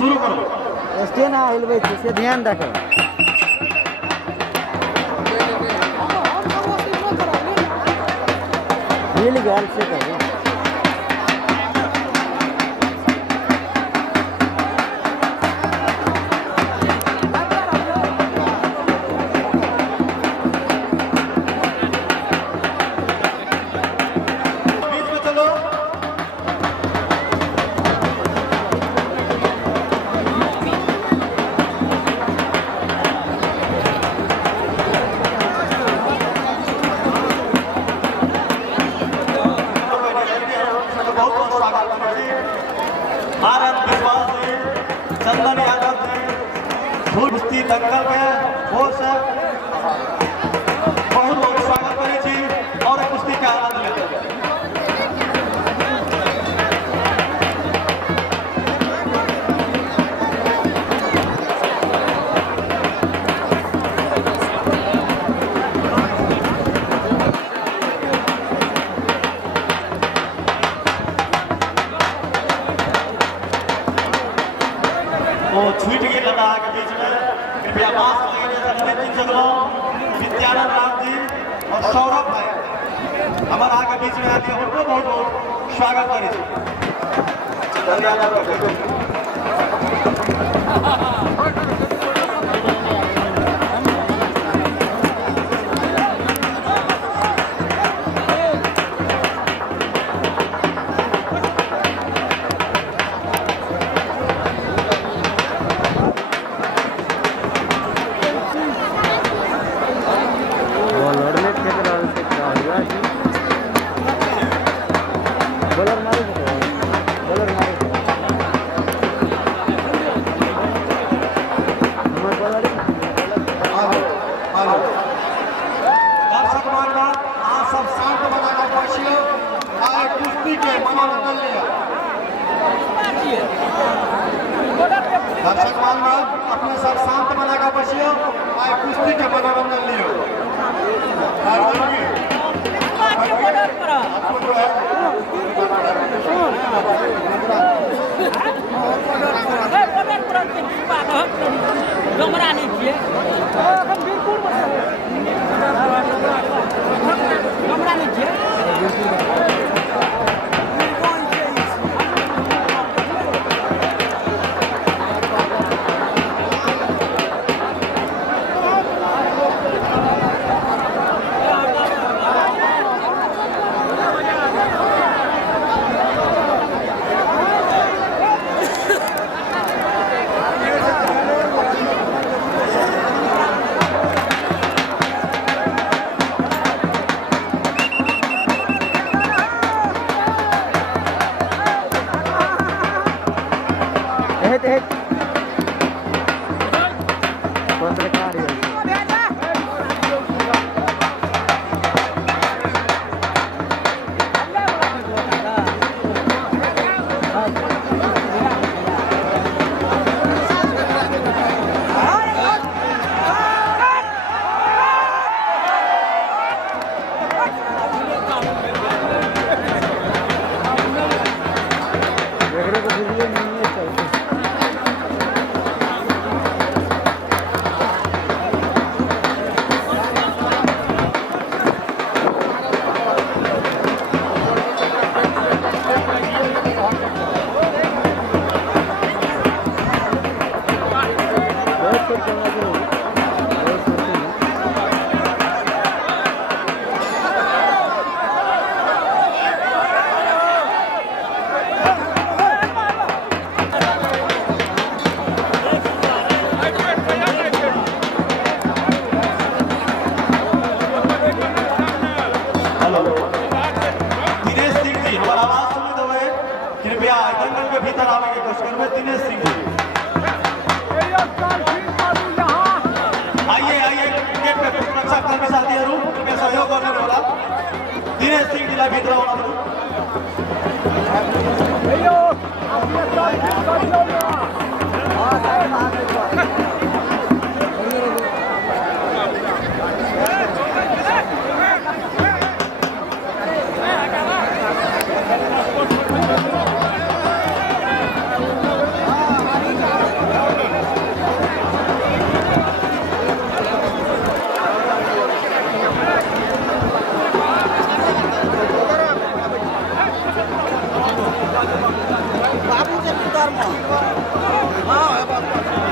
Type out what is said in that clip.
शुरू करो। स्टे ना हिलबै से ध्यान रखो। हिल गया से करो। चंदन यादव जी कुश्ती दंगल में वो सब बहुत बहुत स्वागत करे छी और कुश्ती का आनंद लेते हैं। वो छूट गई लड़ा के बीच में, कृपया मास्क लगे विद्यानंद राम जी और सौरभ भाई हमारे आगे बीच में आते हैं, उनको बहुत बहुत स्वागत करें। धन्यवाद। दर्शक बांधव अपने सब शांत बनाकर बसियो, आए कुश्ती के मनोरंजन लियो। आपको जो है भीतर आने की कोशिश कर रहे दिनेश सिंह जी। आइए आइए गेट पे सुरक्षा कर्मी साथी के सहयोग करने वाला दिनेश सिंह जिला भीतर हजार में हाँ